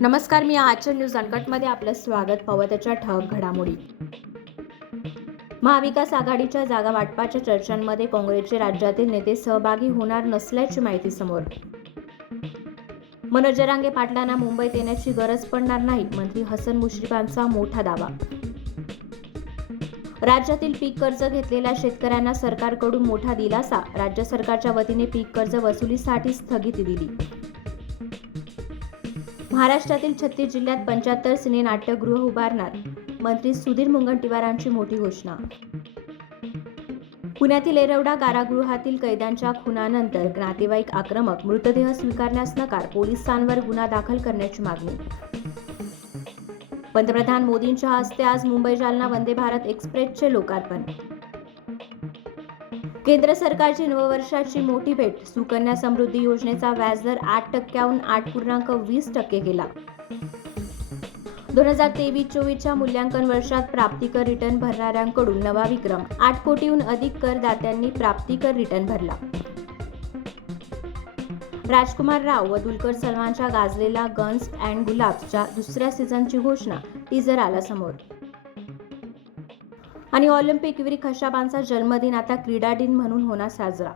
नमस्कार, मी आजच्या न्यूज अनकटमध्ये आपलं स्वागत. पवत्याच्या ठळक घडामोडी. महाविकास आघाडीच्या जागा वाटपाच्या चर्चांमध्ये काँग्रेसचे राज्यातील नेते सहभागी होणार नसल्याची माहिती समोर. मनोज जरांगे पाटलांना मुंबईत येण्याची गरज पडणार नाही, मंत्री हसन मुश्रीफांचा मोठा दावा. राज्यातील पीक कर्ज घेतलेल्या शेतकऱ्यांना सरकारकडून मोठा दिलासा. राज्य सरकारच्या वतीने पीक कर्ज वसुलीसाठी स्थगिती दिली. महाराष्ट्रातील 36 जिल्ह्यात 75 सिने नाट्यगृह उभारणार, मंत्री सुधीर मुनगंटीवारांची मोठी घोषणा. पुण्यातील येरवडा कारागृहातील कैद्यांच्या खुनानंतर नातेवाईक आक्रमक, मृतदेह स्वीकारण्यास नकार, पोलिसांवर गुन्हा दाखल करण्याची मागणी. पंतप्रधान मोदींच्या हस्ते आज मुंबई जालना वंदे भारत एक्सप्रेसचे लोकार्पण. केंद्र सरकारची नववर्षाची मोठी भेट. सुकन्या समृद्धी योजनेचा व्याजदर 8% 8.20% केला. 2023-24च्या मूल्यांकन वर्षात प्राप्तिकर रिटर्न भरणाऱ्यांकडून नवा विक्रम. 8 कोटीहून अधिक करदात्यांनी प्राप्तिकर रिटर्न भरला. राजकुमार राव व दुलकर सलमानच्या गाजलेला गन्स अँड गुलाब्सच्या दुसऱ्या सीझनची घोषणा. टीझर आला समोर. आणि ऑलिम्पिकवीर खशाबांचा जन्मदिन आता क्रीडा दिन म्हणून होणार साजरा.